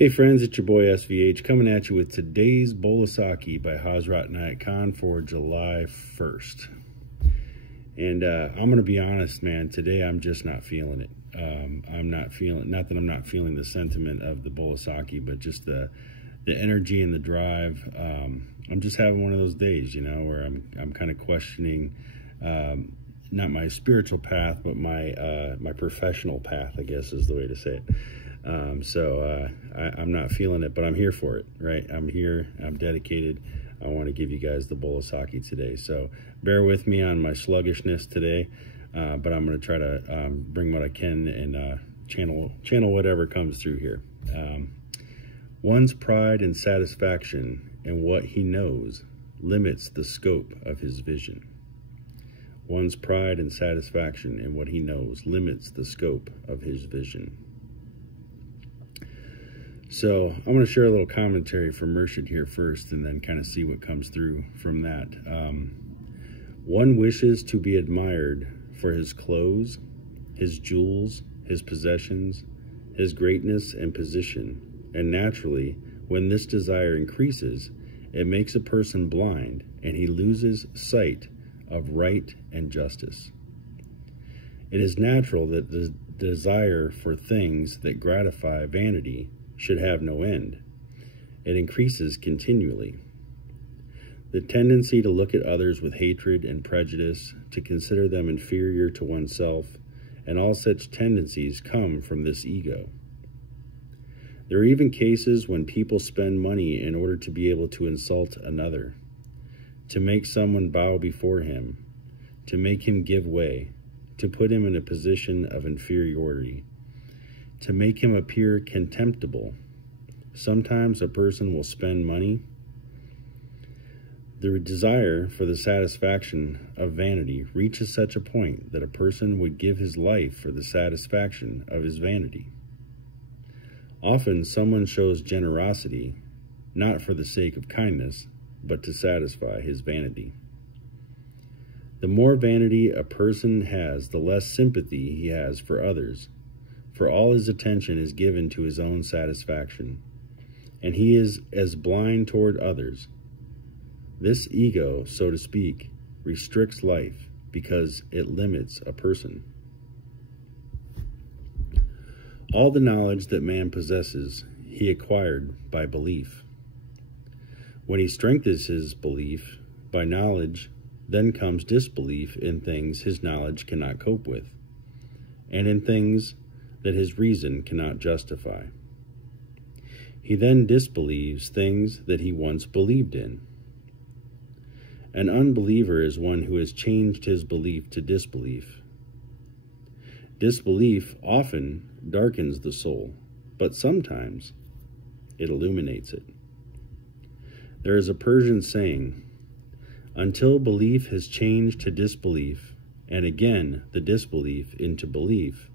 Hey friends, it's your boy SVH coming at you with today's Bowl of Saki by Hazrat Inayat Khan for July 1st. And I'm going to be honest, man, today I'm just not feeling it. Not that I'm not feeling the sentiment of the Bowl of Saki, but just the energy and the drive. I'm just having one of those days, you know, where I'm kind of questioning not my spiritual path, but my professional path, I guess is the way to say it. I'm not feeling it, but I'm here for it, right? I'm here, I'm dedicated. I want to give you guys the Bowl of Saki today. So bear with me on my sluggishness today, but I'm going to try to bring what I can and channel whatever comes through here. One's pride and satisfaction in what he knows limits the scope of his vision. One's pride and satisfaction in what he knows limits the scope of his vision. So I'm going to share a little commentary from Murshid here first, and then kind of see what comes through from that. One wishes to be admired for his clothes, his jewels, his possessions, his greatness and position. And naturally, when this desire increases, it makes a person blind, and he loses sight of right and justice. It is natural that the desire for things that gratify vanity should have no end. It increases continually. The tendency to look at others with hatred and prejudice, to consider them inferior to oneself, and all such tendencies come from this ego. There are even cases when people spend money in order to be able to insult another, to make someone bow before him, to make him give way, to put him in a position of inferiority, to make him appear contemptible. Sometimes a person will spend money. The desire for the satisfaction of vanity reaches such a point that a person would give his life for the satisfaction of his vanity. Often someone shows generosity, not for the sake of kindness, but to satisfy his vanity. The more vanity a person has, the less sympathy he has for others, for all his attention is given to his own satisfaction, and he is as blind toward others. This ego, so to speak, restricts life because it limits a person. All the knowledge that man possesses, he acquired by belief. When he strengthens his belief by knowledge, then comes disbelief in things his knowledge cannot cope with, and in things that his reason cannot justify. He then disbelieves things that he once believed in. An unbeliever is one who has changed his belief to disbelief. Disbelief often darkens the soul, but sometimes it illuminates it. There is a Persian saying, "Until belief has changed to disbelief, and again the disbelief into belief,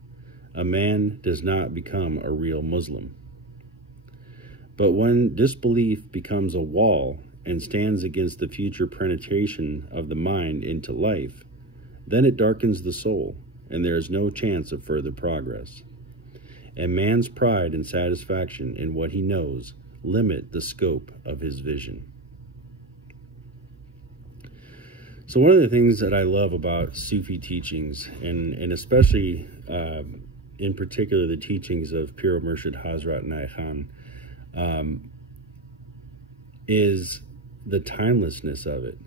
a man does not become a real Muslim. But when disbelief becomes a wall and stands against the future penetration of the mind into life, then it darkens the soul, and there is no chance of further progress. And man's pride and satisfaction in what he knows limit the scope of his vision." So one of the things that I love about Sufi teachings, and especially in particular the teachings of Pir Murshid Hazrat Inayat Khan, is the timelessness of it.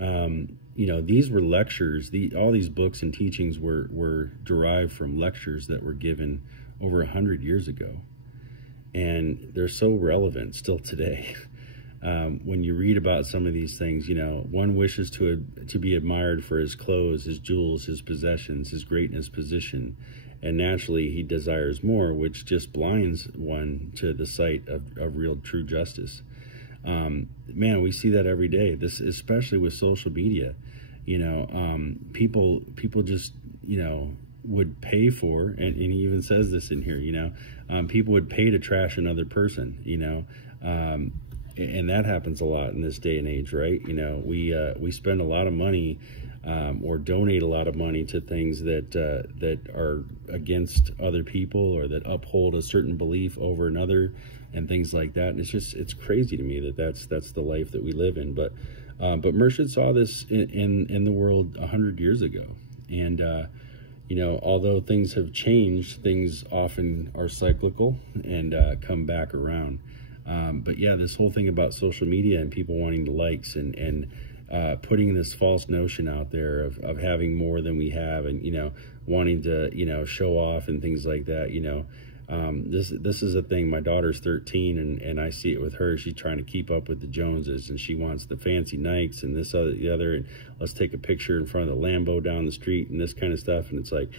You know, these were lectures, all these books and teachings were derived from lectures that were given over 100 years ago. And they're so relevant still today. When you read about some of these things, you know, one wishes to be admired for his clothes, his jewels, his possessions, his greatness, position, and naturally he desires more, which just blinds one to the sight of real true justice. Man, we see that every day. This, especially with social media, you know, people just, you know, would pay for, and he even says this in here, you know, people would pay to trash another person, you know, and that happens a lot in this day and age, right? You know, we spend a lot of money or donate a lot of money to things that are against other people, or that uphold a certain belief over another, and things like that. And it's crazy to me that that's the life that we live in. But Murshid saw this in the world 100 years ago, and you know, although things have changed, things often are cyclical and come back around. But yeah, this whole thing about social media and people wanting the likes and putting this false notion out there of having more than we have, and, you know, wanting to, you know, show off and things like that. You know, this is a thing. My daughter's 13, and I see it with her. She's trying to keep up with the Joneses, and she wants the fancy Nikes and this, other, the other, and let's take a picture in front of the Lambo down the street and this kind of stuff. And it's like,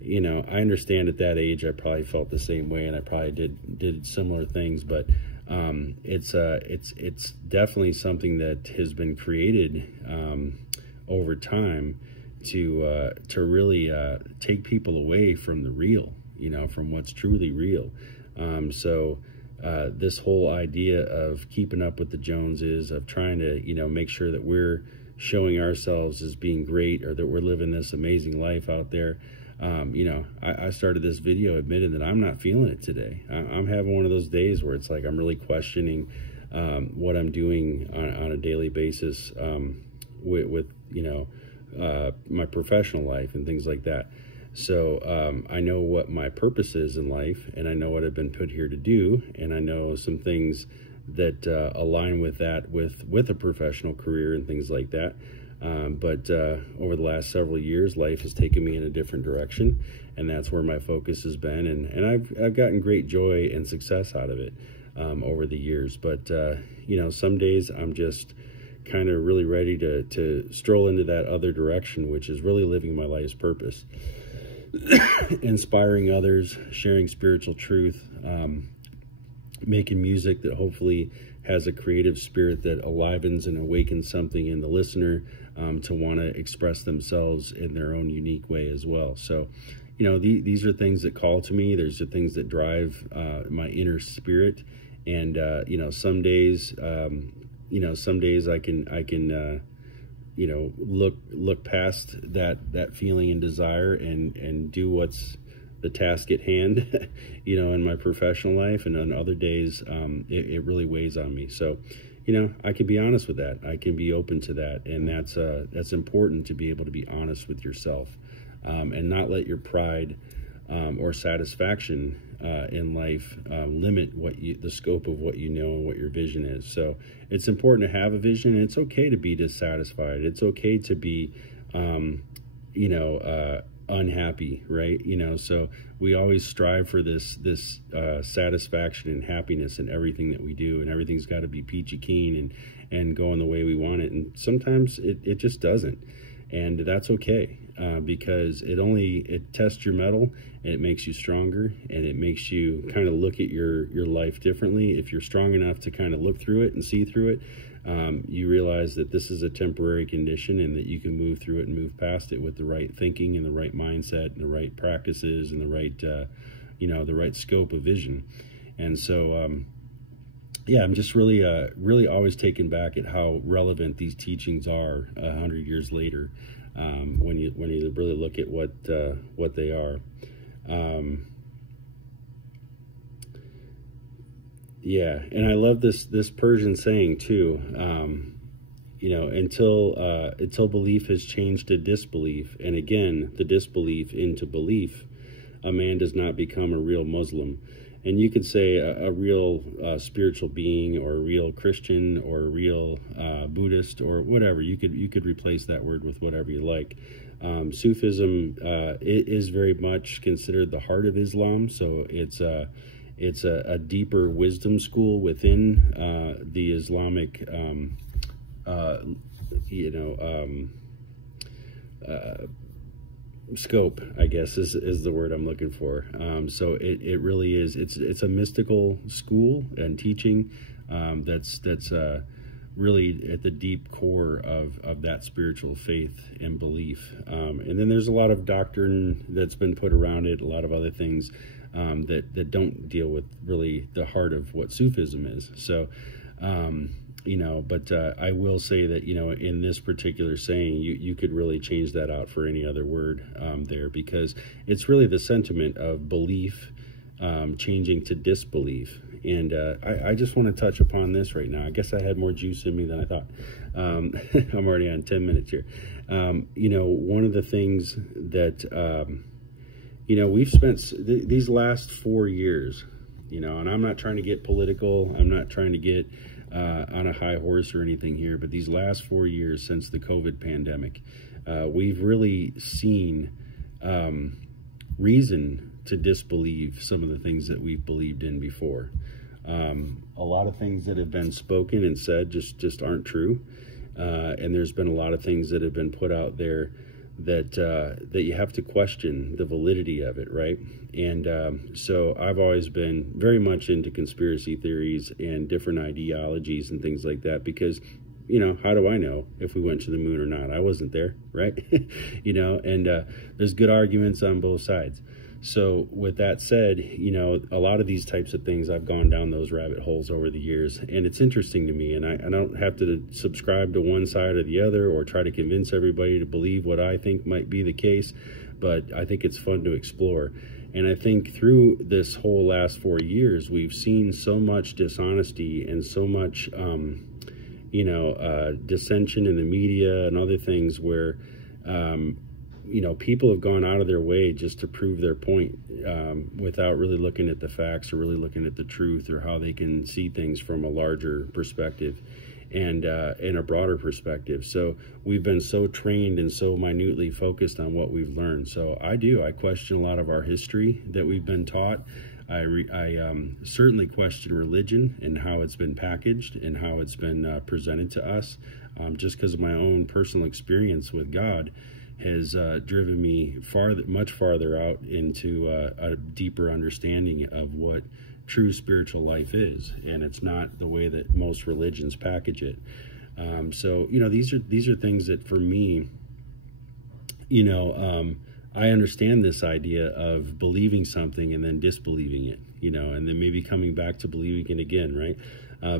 you know, I understand at that age I probably felt the same way, and I probably did similar things, but it's definitely something that has been created over time to really take people away from the real, you know, from what's truly real. So this whole idea of keeping up with the Joneses, of trying to, you know, make sure that we're showing ourselves as being great, or that we're living this amazing life out there. You know, I started this video admitting that I'm not feeling it today. I'm having one of those days where it's like I'm really questioning what I'm doing on a daily basis with you know, my professional life and things like that. So I know what my purpose is in life, and I know what I've been put here to do, and I know some things that align with that, with a professional career and things like that. But over the last several years, life has taken me in a different direction, and that's where my focus has been. And I've gotten great joy and success out of it over the years. But you know, some days I'm just kind of really ready to stroll into that other direction, which is really living my life's purpose, inspiring others, sharing spiritual truth, making music that hopefully has a creative spirit that alivens and awakens something in the listener to want to express themselves in their own unique way as well. So, you know, these are things that call to me. There's the things that drive my inner spirit. And, you know, some days I can you know, look past that feeling and desire and do what's the task at hand, you know, in my professional life. And on other days, it really weighs on me. So, you know, I can be honest with that. I can be open to that. And that's important, to be able to be honest with yourself, and not let your pride or satisfaction in life limit the scope of what you know and what your vision is. So it's important to have a vision, and it's okay to be dissatisfied. It's okay to be, you know, unhappy, right? You know, so we always strive for this satisfaction and happiness in everything that we do, and everything's got to be peachy keen and going the way we want it. And sometimes it just doesn't, and that's okay, because it tests your mettle, and it makes you stronger, and it makes you kind of look at your life differently. If you're strong enough to kind of look through it and see through it, you realize that this is a temporary condition, and that you can move through it and move past it with the right thinking and the right mindset and the right practices and the right, you know, the right scope of vision. And so, yeah, I'm just really always taken back at how relevant these teachings are 100 years later, when you really look at what they are. Yeah, and I love this Persian saying too. You know, until belief has changed to disbelief, and again the disbelief into belief, a man does not become a real Muslim. And you could say a real spiritual being, or a real Christian, or a real Buddhist, or whatever. You could replace that word with whatever you like. Sufism is very much considered the heart of Islam. So it's a deeper wisdom school within the Islamic, you know, scope, I guess is the word I'm looking for. So it really is. It's a mystical school and teaching that's really at the deep core of that spiritual faith and belief. And then there's a lot of doctrine that's been put around it, a lot of other things that don't deal with really the heart of what Sufism is. So But I will say that, in this particular saying, you could really change that out for any other word there, because it's really the sentiment of belief changing to disbelief. And I just want to touch upon this right now. I guess I had more juice in me than I thought. I'm already on 10 minutes here. One of the things that, we've spent these last 4 years, and I'm not trying to get political. I'm not trying to get on a high horse or anything here, but these last 4 years since the COVID pandemic, we've really seen reason to disbelieve some of the things that we've believed in before. A lot of things that have been spoken and said just aren't true, and there's been a lot of things that have been put out there that you have to question the validity of it, right? And so I've always been very much into conspiracy theories and different ideologies and things like that, because how do I know if we went to the moon or not? I wasn't there, right? And there's good arguments on both sides. So with that said, a lot of these types of things, I've gone down those rabbit holes over the years, and it's interesting to me, and I don't have to subscribe to one side or the other or try to convince everybody to believe what I think might be the case, but I think it's fun to explore. And I think through this whole last 4 years, we've seen so much dishonesty and so much, dissension in the media and other things where, people have gone out of their way just to prove their point without really looking at the facts or really looking at the truth or how they can see things from a larger perspective and in a broader perspective. So we've been so trained and so minutely focused on what we've learned. So I question a lot of our history that we've been taught. I certainly question religion and how it's been packaged and how it's been presented to us, just because of my own personal experience with God has driven me much farther out into a deeper understanding of what true spiritual life is, and it's not the way that most religions package it. So these are things that for me, I understand this idea of believing something and then disbelieving it, and then maybe coming back to believing it again, right?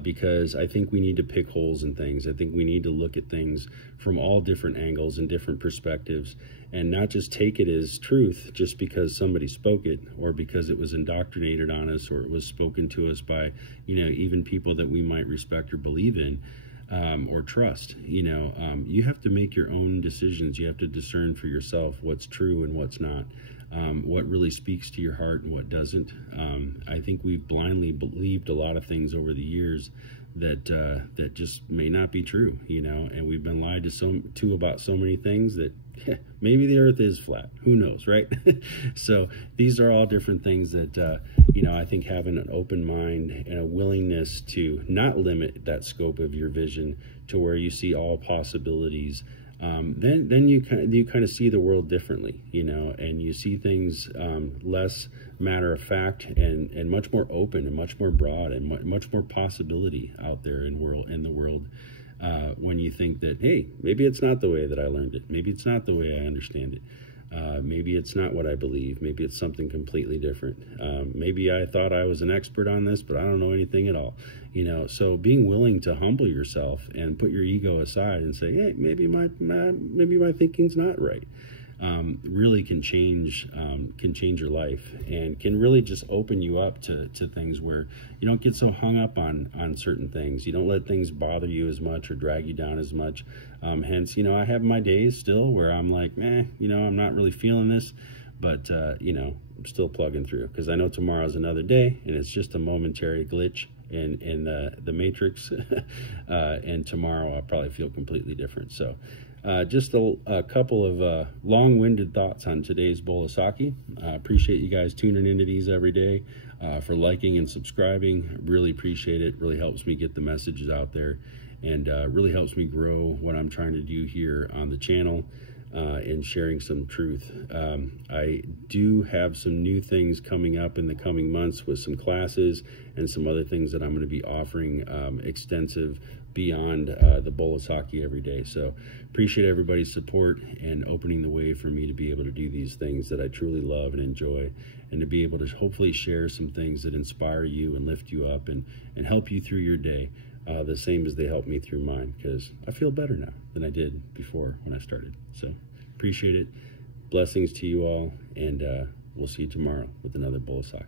Because I think we need to pick holes in things. I think we need to look at things from all different angles and different perspectives, and not just take it as truth just because somebody spoke it or because it was indoctrinated on us or it was spoken to us by, even people that we might respect or believe in. Or trust. You have to make your own decisions. You have to discern for yourself what's true and what's not, what really speaks to your heart and what doesn't. I think we've blindly believed a lot of things over the years that just may not be true, and we've been lied to about so many things that maybe the earth is flat. Who knows, right? So these are all different things that, I think having an open mind and a willingness to not limit that scope of your vision to where you see all possibilities, then you kind of see the world differently, and you see things less matter of fact and much more open and much more broad and much more possibility out there in the world. When you think that, hey, maybe it's not the way that I learned it. Maybe it's not the way I understand it. Maybe it's not what I believe. Maybe it's something completely different. Maybe I thought I was an expert on this, but I don't know anything at all. So being willing to humble yourself and put your ego aside and say, hey, maybe my thinking's not right. Really can change your life and can really just open you up to things where you don't get so hung up on certain things. You don't let things bother you as much or drag you down as much. Hence, I have my days still where I'm like, I'm not really feeling this, but I'm still plugging through because I know tomorrow's another day and it's just a momentary glitch in the matrix. And tomorrow I'll probably feel completely different. So just a couple of long-winded thoughts on today's Bowl of Saki. I appreciate you guys tuning into these every day, for liking and subscribing. Really appreciate it. Really helps me get the messages out there and really helps me grow what I'm trying to do here on the channel and sharing some truth. I do have some new things coming up in the coming months with some classes and some other things that I'm going to be offering extensive beyond the Bowl of Saki every day. So appreciate everybody's support and opening the way for me to be able to do these things that I truly love and enjoy, and to be able to hopefully share some things that inspire you and lift you up and help you through your day. the same as they helped me through mine, because I feel better now than I did before when I started. So appreciate it. Blessings to you all, and we'll see you tomorrow with another bowl of sake.